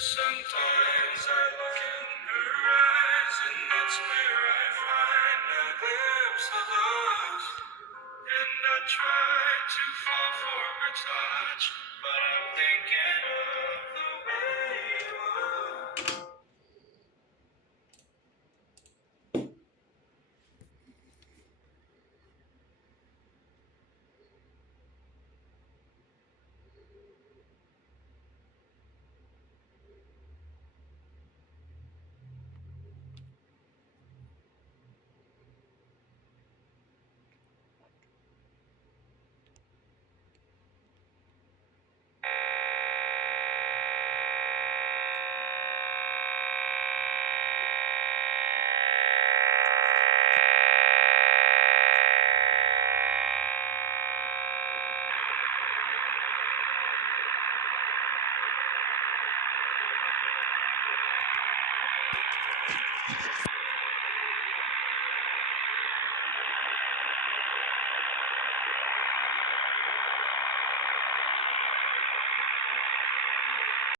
Sometimes I look in her eyes, and that's where I find a glimpse of us. And I try to fall for her touch, but I'm thinking